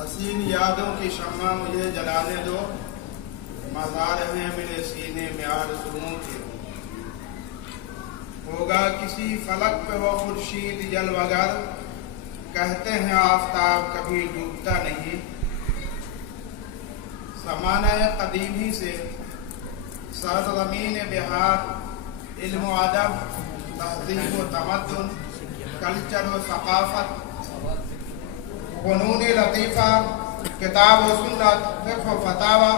حسین یادوں کی شمع مجھے جلانے دو، مزار ہیں میرے سینے میں آرزوؤں کے۔ ہوگا کسی فلک پہ وہ خورشید جلوگر، کہتے ہیں آفتاب کبھی ڈوبتا نہیں۔ زمانہ قدیمی سے سرزمین بہار، علم و ادب، تہذیب و تمدن، کلچر و ثقافت، فنون لطیفہ، کتاب و سنت، فقہ و فتاوی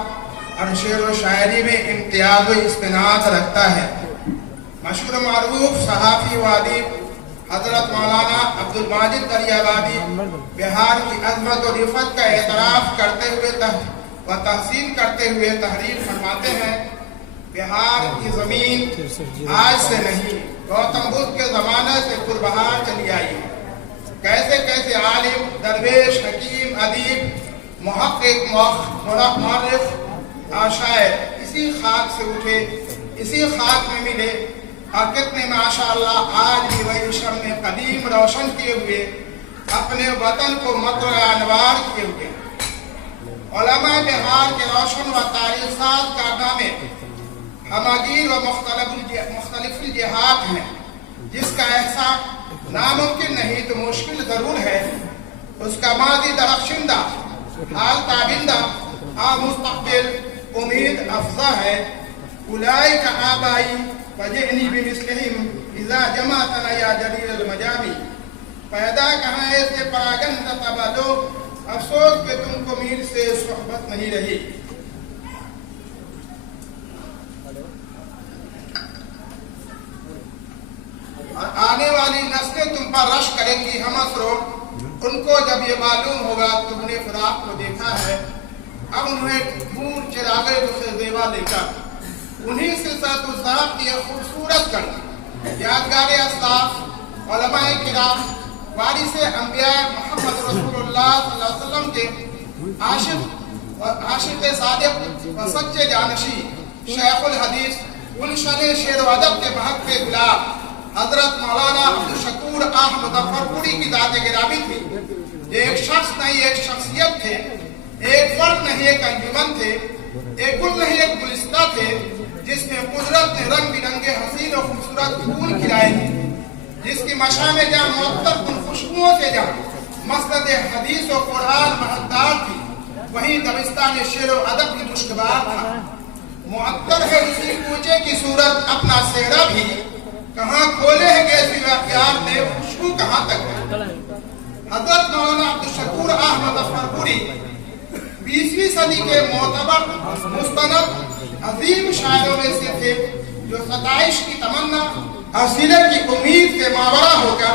اور شعر و شاعری میں امتیاز و استناد رکھتا ہے۔ مشہور معروف صحافی و ادیب حضرت مولانا عبد الماجد دریابادی بہار کی عظمت و رفعت کا اعتراف کرتے ہوئے و تحسین کرتے ہوئے تحریر فرماتے ہیں، بہار کی زمین آج سے نہیں، گوتم بدھ کے زمانے سے پربہار چلی آئی ہے۔ کیسے کیسے عالم، درویش، حکیم، ادیب، محقق، مورخ اور شاعر اسی خاک سے اٹھے، اسی خاک میں ملے، اور کتنے ماشاءاللہ آج بھی وہی شمع قدیم روشن کیے ہوئے اپنے وطن کو مطلع انوار کیے ہوئے۔ علماء بہار کے روشن و تاریخ ساز کارنامے ہمگیر و مختلف الجہات ہیں، جس کا احساس ناممکن نہیں تو مشکل ضرور ہے۔ اس کا ماضی درخشندہ، حال تابندہ اور مستقبل امید افزا ہے۔ اولئک آبائی فجئنی بمثلہم اذا جمعتنا یا جلیل المجامی۔ پیدا کہاں ایسے پراگند تبادو، افسوس کہ تم کو میر سے صحبت نہیں رہی۔ اور آنے والی نسلیں تم پر رشک کریں گی ہم اسرو، ان کو جب یہ معلوم ہوگا تم نے فراق کو دیکھا ہے، اب انہیں نور چراغے رخ زیبا لے کر انہی سلسلۃ الزرق کی خوبصورت کر یادگار اسلاف، علماء کرام، وارث انبیاء محمد رسول اللہ صلی اللہ علیہ وسلم کے عاشق صادق و سچے جانشی، شیخ الحدیث، گلشن شعر و ادب کے مہک کے گلاب حضرت مولانا عبدالشکور آہ مظفرپوری کی ذات گرامی تھی۔ یہ ایک شخص نہیں، ایک شخصیت تھے، ایک فرد نہیں، ایک انجمن تھے، ایک گل نہیں، ایک گلستہ تھے، جس میں قدرت نے رنگ برنگے حسین و خوبصورت پھول کھلائے تھے، جس کی مشام جہاں معطر کن خوشبوؤں سے جہاں مسند حدیث و قرآن محدار تھی، وہیں دبستان شعر و ادب کی مشکبار تھا۔ معطر ہے اسی کوچے کی صورت اپنا سہرا بھی، کہاں کھولے ہیں گیسی واقعات میں خوشبو کہاں تک ہے۔ حضرت مولانا عبدالشکور آہ مظفرپوری 20ویں صدی کے معتبر مستند عظیم شاعروں میں سے تھے، جو ستائش کی تمنا اور سلے کی امید کے ماورا ہو کر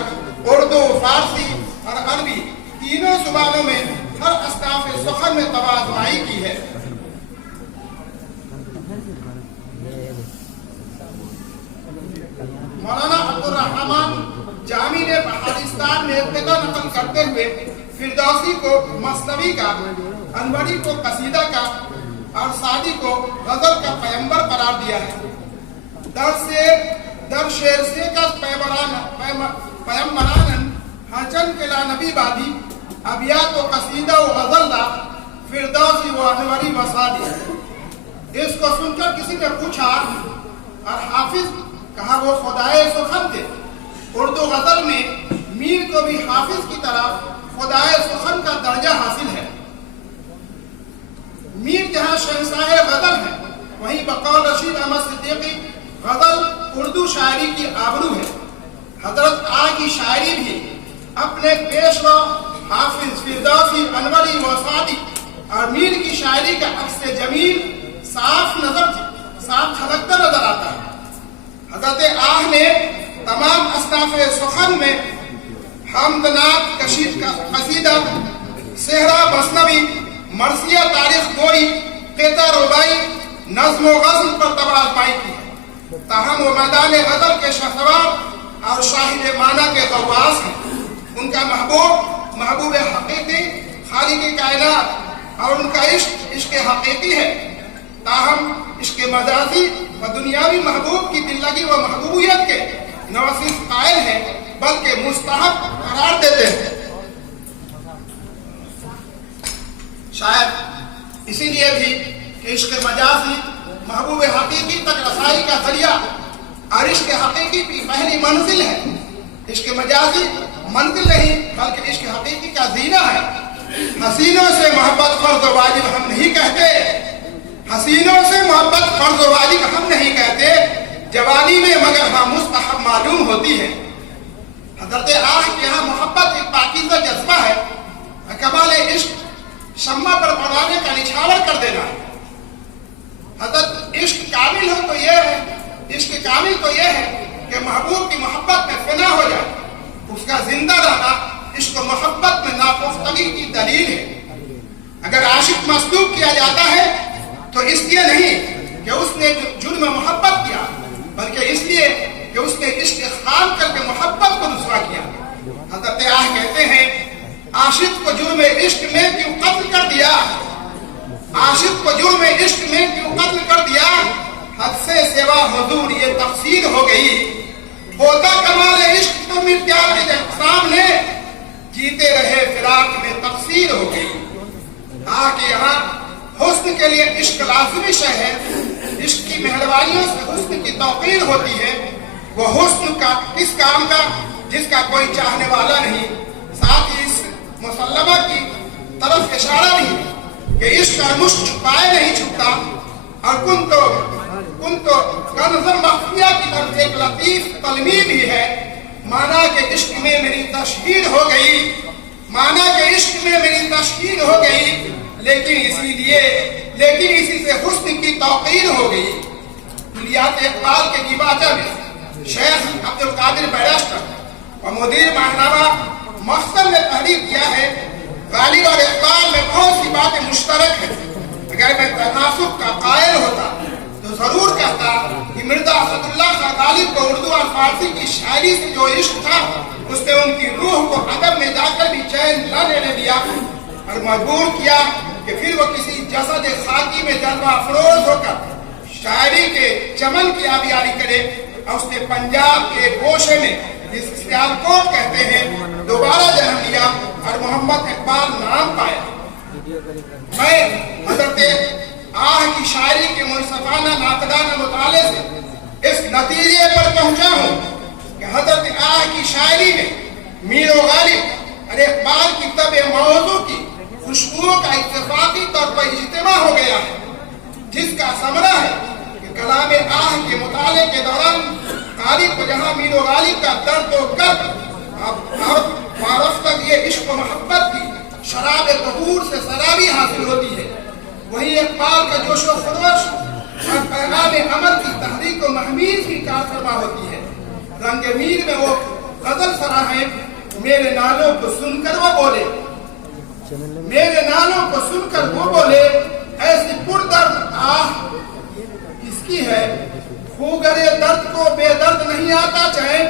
اردو، فارسی اور عربی تینوں زبانوں میں ہر اصناف سخن میں توازنائی کی ہے۔ مولانا عبدالرحمن جامی نے بہارستان میں ابتدا نقل کرتے ہوئے فردوسی کو مثنوی کا، انوری کو قصیدہ کا اور سعدی کو غزل کا پیمبر قرار دیا ہے۔ در شعر سے کا پیمبران ہنچن کلا نبی بادی، ابیات و قصیدہ و غزل دا فردوسی و انوری و سعدی۔ اس کو سن کر کسی نے پوچھا، اور حافظ کہا وہ خدائے سخن تھے۔ اردو غزل میں میر کو بھی حافظ کی طرح خدائے سخن کا درجہ حاصل ہے۔ میر جہاں شہنشاہ غزل ہے، وہیں بقول رشید احمد صدیقی غزل اردو شاعری کی آبرو ہے۔ حضرت آ کی شاعری بھی اپنے پیشوا حافظ، فردوسی، انوری و سعدی اور میر کی شاعری کا عکس جمیل صاف چھلکتا نظر آتا ہے۔ حضرت آہ نے تمام اصناف سخن میں حمد نعت، قصیدہ، صحرا، مثنوی، مرثیہ، تاریخ گوئی، قطع ربائی، نظم و غزل پر توازنائی کی ہے۔ تاہم وہ میدان غزل کے شہسوار اور شاہد معنی کے غواص ہیں۔ ان کا محبوب حقیقی خالق کائنات اور ان کا عشق حقیقی ہے۔ تاہم عشق مجازی و دنیاوی محبوب کی دل لگی و محبوبیت کے نہ صرف قائل ہے بلکہ مستحب قرار دیتے ہیں۔ शायद इसीलिए भी कि इश्क मजाजी महबूब हकीकी तक रसाई का जरिया और इश्क हकीकी की पहली मंजिल है। इश्क मजाजी मंजिल नहीं बल्कि इश्क हकीकी का जीना है। हसीनों से मोहब्बत फर्ज वाजिब हम नहीं कहते, हसीनों से मोहब्बत फर्ज वाजिब हम नहीं कहते, जवानी में मगर हाँ मुस्तहब मालूम होती है। हजरत आह के यहाँ मोहब्बत एक पाकीज़ा जज्बा है, कमाल इश्क शम्मा पर बनाने का निछावर कर देना है। हजरत इश्क कामिल हो तो यह है, इश्क कामिल तो यह है कि महबूब की मोहब्बत में फिना हो जाए, उसका जिंदा रहना इश्क मोहब्बत में नापुख्तगी की दलील है। अगर आशिक मसलूब किया जाता है तो इसलिए नहीं कि उसने जुर्म मोहब्बत किया, बल्कि इसलिए कि उसने इश्क खाम करके मोहब्बत को रुसवा किया। हजरत आह कहते हैं आशिक को जुर्म इश्क में क्यों कत्ल कर दिया, आशिक को जुर्म इश्क में क्यों कत्ल कर दिया, हद से सिवा हुजूर ये तफसीर हो गई। होता कमाल इश्क तो मिर्जा के सामने, जीते रहे फिराक में तफसीर हो गई। आके यहाँ हुस्न के लिए इश्क लाज़िमी शय है। इश्क की मेहरबानियों से हुस्न की तौक़ीर होती है। वो हुस्न का किस काम का जिसका कोई चाहने वाला नहीं। साथ ही इस मुसल्लमा की तरफ इशारा नहीं कि इश्क और मुश्क छुपाए नहीं छुपता। और कुन तो कन्ज़म मख्फिया की तरफ एक लतीफ तलमीह भी है। माना कि इश्क में मेरी तशहीर हो गई, माना कि इश्क में मेरी तशहीर हो गई, लेकिन इसी से हुस्न की तौक़ीर हो गई। कुलियात इक़बाल के दीवाचा में शेख अब्दुल कादिर बैरस्टर और मुदीर माहनामा मखसद ने तहरीर किया है। गालिब और इक़बाल में बहुत सी बातें मुश्तरक हैं। अगर मैं तनासुब का कायल होता तो जरूर कहता कि मिर्जा असदुल्लाह खां गालिब को उर्दू और फारसी की शायरी से जो इश्क था उसने उनकी रूह को अदब में जाकर भी चैन न लेने दिया और मजबूर किया कि फिर वो किसी जसद खाकी में जलवा अफरोज होकर शायरी के चमन की आबियारी करे। और उसने पंजाब के गोशे में जिसे सियालकोट कहते हैं दोबारा जन्म लिया और मोहम्मद इकबाल नाम पाया। मैं हजरत आह की शायरी के मुनसफाना नाकदाना मुताले से इस नतीजे पर पहुंचा हूँ कि हजरत आह की शायरी में मीर व गालिब और इकबाल की तब मौजू की खुशबुओं का इत्तेफाकी तौर पर इज्तिमा हो गया है, जिसका समरा है कि कलाम आह के मुताले के दौरान तारीख को जहाँ मीर व गालिब का दर्द व कर्ब और मारफ तक ये इश्क मोहब्बत की शराब कबूर से शराबी हासिल होती है, वही इकबाल का जोशो खरोश और पैगाम अमल की तहरीक व महमीज की कारफरमा होती है। रंग मीर में वो गजल सरा है, मेरे नालों को सुनकर वो बोले, मेरे नालों को सुनकर वो बोले, ऐसी पुरदर्द आह किसकी है, खूगरे दर्द को बेदर्द नहीं आता चैन,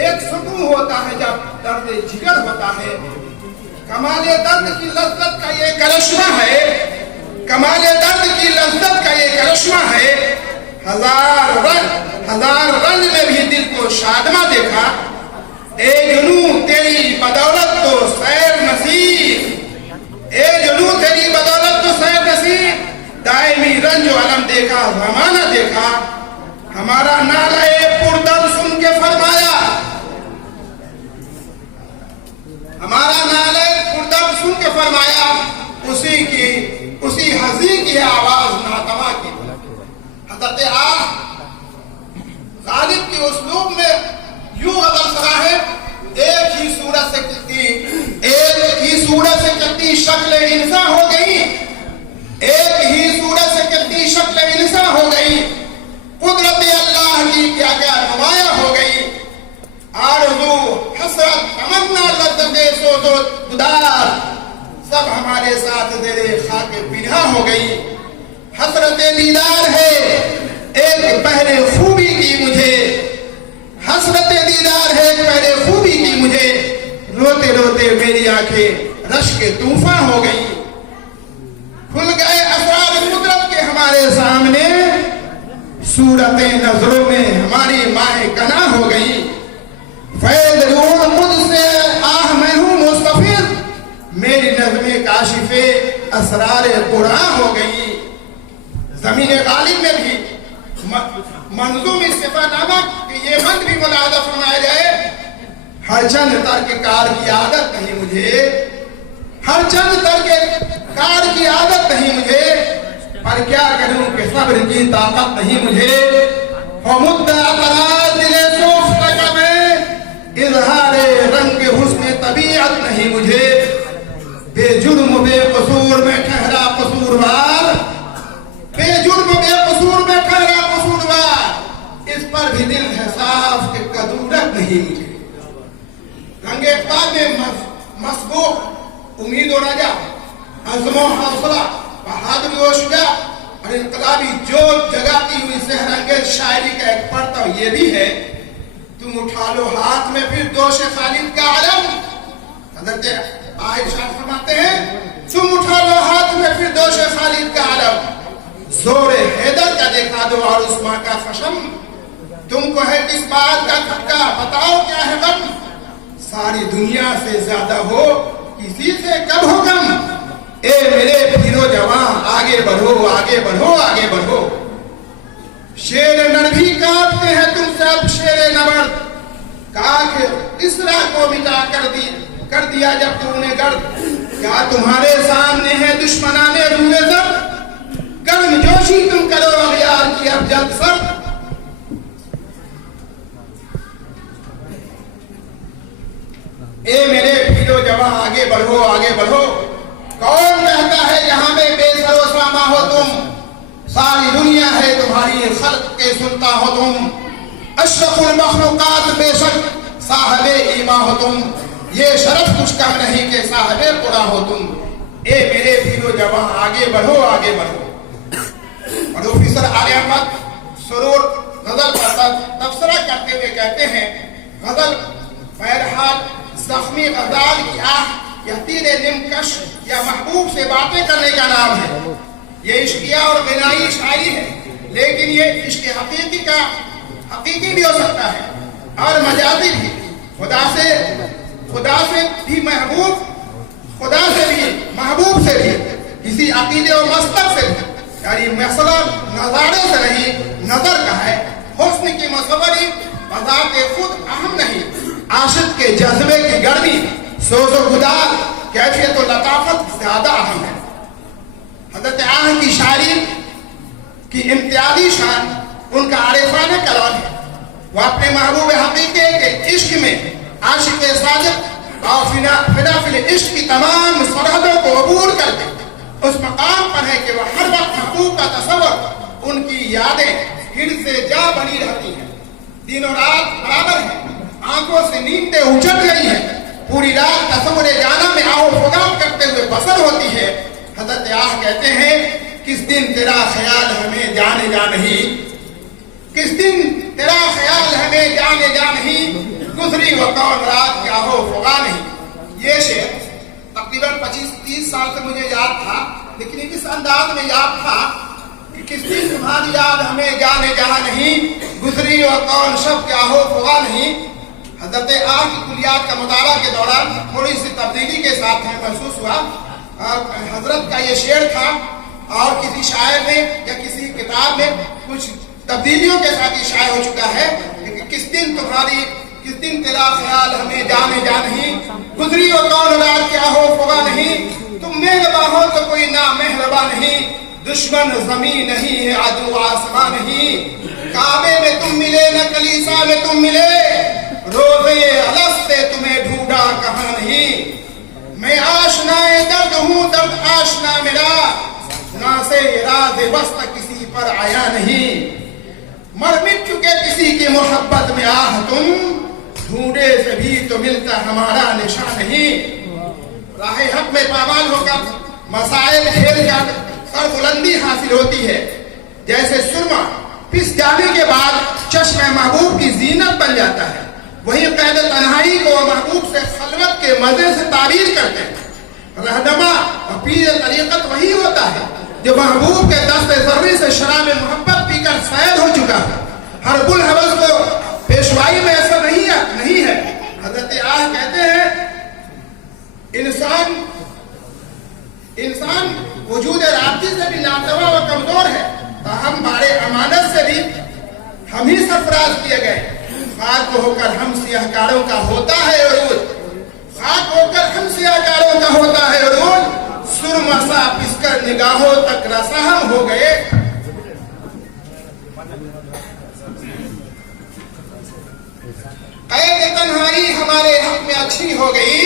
एक सुकून होता है जब दर्द जिगर होता है। कमाले दर्द की लज्जत का ये करिश्मा है, कमाले दर्द की लज्जत का ये करिश्मा है। हजार रंग में भी दिल को शादमा देखा, ए जुनू तेरी बदौलत तो सैर नसीब, ए जुनू तेरी बदौलत तो सैर नसीब, दायमी रंज अलम देखा जमाना देखा, हमारा नाले पुरदर्द सुन के फरमाया, हमारा नाले पुरदर्द सुन के फरमाया, उसी हज़ी की आवाज नातवा की। हज़रत आह गालिब की उसलूब में यूं गजल सरा है, एक ही सूरत से कती शक्ल इंसान हो गई, एक ही सूरत से कती शक्ल इंसान हो गई, कुदरत अल्लाह की क्या क्या नुमाया हो गई, आरज़ू हसरत तमन्ना लज़्ज़त सोज़ो गुदार सब हमारे साथ तेरे खाके बिना हो गई। हसरत दीदार है एक पहले खूबी की मुझे, हसरत दीदार है पहले खूबी की मुझे, रोते रोते मेरी आंखें रश के तूफान हो गई। खुल गए असरार कुदरत के हमारे सामने, सूरतें नजरों में हमारी माहें कना हो गई। फैज़ रूह मुझसे आह मैं हूँ मुस्तफिर, मेरी नज़्में काशिफे असरार कुरान हो गई। जमीन गालिब में भी मंजूम इस्तिफा नामक कि ये मंद भी मुलाहजा फरमाया जाए, हर चंद तर्ककार की आदत नहीं मुझे, हर चंद तर्ककार की आदत नहीं मुझे, पर क्या करूं कि सब्र की ताकत नहीं मुझे। हो मुद्दा तराज दिले सूफ तक में इजहारे रंग हुस्न तबीयत नहीं मुझे। बेजुर्म बेकसूर में ठहरा कसूरवार, बेजुर्म बेकसूर में ठहरा कसूरवार, इस पर भी दिल है साफ कि कदूरत नहीं मुझे। रंगे इक़बाल में मसबूक उम्मीद और रजा, अज़्म और हौसला, बहादुरी और शुजा और इनकलाबी जोश जगाती हुई सेहरंगेज शायरी का एक पर्तव ये भी है, तुम उठा लो हाथ में फिर दोष खालिद का आलम। हज़रत आयशा फरमाते हैं, तुम उठा लो हाथ में फिर दोष खालिद का आलम, जोरे हैदर का दिखा दो और उस्मा का खशम। तुमको है किस बात का खटका, बताओ क्या है गम, सारी दुनिया से ज्यादा हो किसी से कब हो गम। ए मेरे पीरो जवान आगे बढ़ो आगे बढ़ो आगे बढ़ो। शेर नर भी कांपते हैं तुमसे अब शेर नमर्द, काख इसरा को मिटा कर दिया जब तूने गर्द। क्या तुम्हारे सामने है दुश्मनाने रूए जब, गर्म जोशी तुम करो अगयार की अब जल्द सर्द। ए मेरे पीरो जवान आगे बढ़ो आगे बढ़ो। कौन कहता है जहां में बेसरोसामा हो तुम, सारी दुनिया है तुम्हारी खल्क के सुनता हो तुम। अशरफुल मखलूकात बेशक साहबे ईमा हो तुम, ये शरफ कुछ कम नहीं के साहबे कुरा हो तुम। ए मेरे पीरो जवान आगे बढ़ो आगे बढ़ो। प्रोफेसर आले अहमद सुरूर गजल पर तबसरा करते हुए कहते हैं, गजल बहरहाल जख्मी गजाल की आह या तीरे निमकश या महबूब से बातें करने का नाम है। ये इश्किया और बिनाई शायरी है, लेकिन ये इश्क हकीकी भी हो सकता है और मजाजी भी। खुदा से भी महबूब, खुदा से भी महबूब से भी, किसी अकीदे और मस्तक से भी, यानी मसला नजारे से नहीं नजर का है। हुस्न की मसवरी बजाते खुद अहम नहीं, आशिक के जज्बे की गर्मी सोजो गुदार कैफियत और लताफत ज्यादा अहम है। हज़रत आह की शायरी की इम्तियाजी शान उनका आरिफाना कलाम है। वो अपने महबूब हकीके के इश्क में आशिक सादिक और फिनाफिल इश्क की तमाम सरहदों को अबूर करके उस मकाम पर है कि वह हर वक्त महबूब का तस्वर, उनकी यादें हिर्द से जा बनी रहती हैं। दिन और रात बराबर है, आंखों से नींदें उजड़ गई है, पूरी रात तस्वुर जाना में आओ फगाम करते हुए बसर होती है। हज़रत आह कहते हैं, किस दिन तेरा ख्याल हमें जाने जा नहीं, किस दिन तेरा ख्याल हमें जाने जा नहीं, गुजरी वो कौन रात क्या हो फगा नहीं। ये शेर तकरीबन 25-30 साल से मुझे याद था, लेकिन इस अंदाज में याद था कि किस दिन तुम्हारी याद हमें जाने जा नहीं, गुजरी वो कौन शब क्या हो फगा नहीं। हज़रत आह की कुलियात का मुताला के दौरान थोड़ी सी तब्दीली के साथ में महसूस हुआ। हजरत का ये शेर था और किसी शायर ने या किसी किताब में कुछ तब्दीलियों के साथ ये शायर हो चुका है। लेकिन किस दिन तेरा ख्याल हमें जाने जा नहीं, गुजरी हो कौन रात क्या हो फगा नहीं। तुम मेहरबा हो तो कोई ना मेहरबा नहीं, दुश्मन जमीन नहीं है आदू आसमां नहीं। काबे में तुम मिले न कलीसा में तुम मिले, रोज़े अलस्ते तुम्हें ढूंढा कहां नहीं। मैं आशनाए दर्द हूँ दर्द आशना मेरा, ना से राज वस्त किसी पर आया नहीं। मर मिट चुके किसी की मोहब्बत में आह तुम, ढूंढे से भी तो मिलता हमारा निशान नहीं। राह हक में पामाल होकर मसाइल खेल कर सरबुलंदी हासिल होती है। जैसे सुरमा पिस जाने के बाद चश्मे महबूब की जीनत बन जाता है, वही कैद तन्हाई को महबूब से खलवत के मजे से ताबीर करते हैं। रहनुमा और पीर तरीकत वही होता है जो महबूब के दस्ते ज़र्री से शराब मोहब्बत पीकर सैद हो चुका है। हर बुल हवस को पेशवाई में ऐसा नहीं है। हज़रत आह कहते हैं, इंसान इंसान वजूद राबती से भी नातवा व कमजोर है, ताहम बारे अमानत से भी हम ही सरफराज किए गए। खाक होकर हम सियाहकारों का होता है उरूज, खाक होकर हम सियाहकारों का होता है उरूज, सुरमसा पिसकर निगाहों तक रसाहम हो गए। कैद तन्हाई हमारे हक में अच्छी हो गई,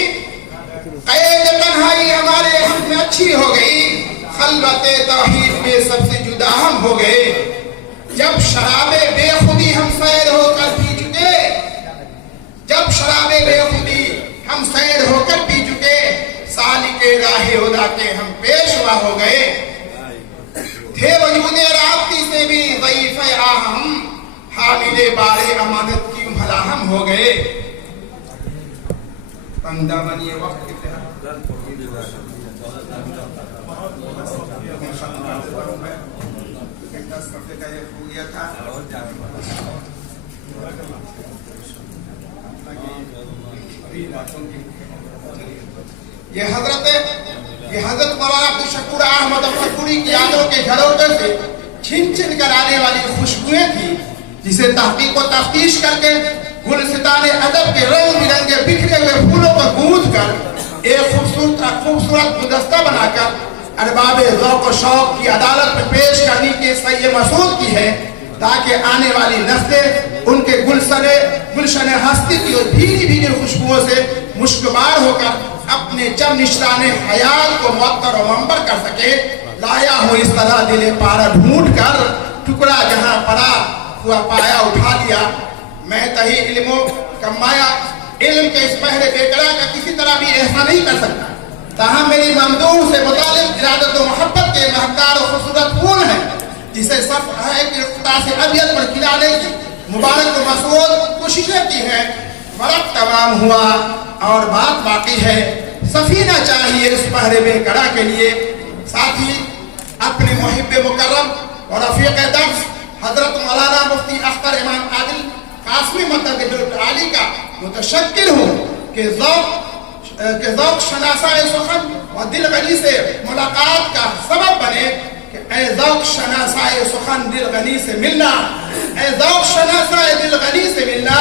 कैद तन्हाई हमारे हक में अच्छी हो गई, खलवते तौहीद में सबसे जुदा हम हो गए। जब शराबे बेखुदी हम सैर होकर पी चुके, जब शराबे बेखुदी हम सैर होकर पी चुके, सालिके राहे हुदा के हम पेशवा हो गए। थे वजूदे राबती से भी ज़ईफ़े आहम, हामिले बारे अमानत की भला हम हो गए। बंदा बनिए वक्त के था। ये हजरत मौलाना अब्दुल अहमद अफरपुरी की यादों के झरोखे से छिन छिन कर आने वाली खुशबुएं थी, जिसे तहकीक व तफ्तीश करके गुलसिताने अदब के रंग बिरंगे बिखरे हुए फूलों को गूंथ कर एक खूबसूरत गुलदस्ता बनाकर अरबाबे ज़ौक़ व शौक़ की अदालत में पेश करने की ये मसूद की है, ताकि आने वाली नस्लें उनके गुलशन हस्ती की भीगी भीगी खुशबुओं से मुश्कबार होकर अपने जब निशाने हयात को मुअत्तर व मंबर कर सके। लाया हूँ इस तरह दिले पारा ढूंढ कर, टुकड़ा जहाँ पड़ा हुआ पाया उठा लिया। मैं तही इल्मो कमाया, इल्म के इस पहरे बेकरा का किसी तरह भी ऐसा नहीं कर सकता। ताहम मेरी ममदूह से मुतालिक इरादत व मोहब्बत के महकार व खूबसूरत फूल है, जिसे सब है कि से अबियत पर खिलाने की मुबारक व मसरूद कोशिशें की है। वक्त तमाम हुआ और बात बाकी है, सफीना चाहिए इस पहरे बेकरा के लिए। साथ ही अपने मुहिब मुकर्रम और रफीक दर्स हजरत मौलाना मुफ्ती अख्तर इमाम आदिल कासमी मदद आली का मुतशक्किर हूँ कि ज़ौक़ शनासाए सुखन व दिल गनी से मुलाकात का सबब बने। ऐ ज़ौक़ शनासाए सुखन दिल गनी से मिलना, ऐ ज़ौक़ शनासाए दिल गनी से मिलना,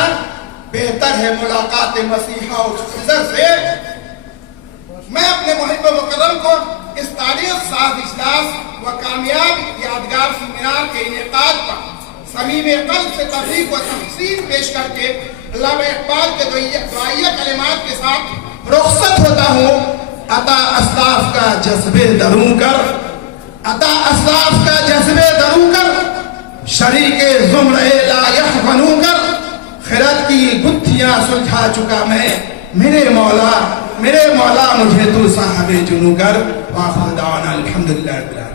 बेहतर है मुलाकात मसीहा और खिज़र से। मैं अपने मुहिब मुकर्रम को इस तारीख साज इजलास व कामयाब यादगार सेमिनार के इनेकाद पर समीम क़ल्ब से तबरीक व तहसीन पेश करके अल्लामा इक़बाल के दुआइया कलिमात के साथ रुख़सत होता हूँ। अता अस्लाफ का जज्बे दरूं कर, अता अस्लाफ का जज्बे दरूं कर, शरीके ज़ुमरे लायक बनूं कर, खिरत की गुत्थियां सुलझा चुका मैं, मेरे मौला मुझे तू साहबे जुनू कर। वाखिर दावाना अल्हम्दुलिल्लाह।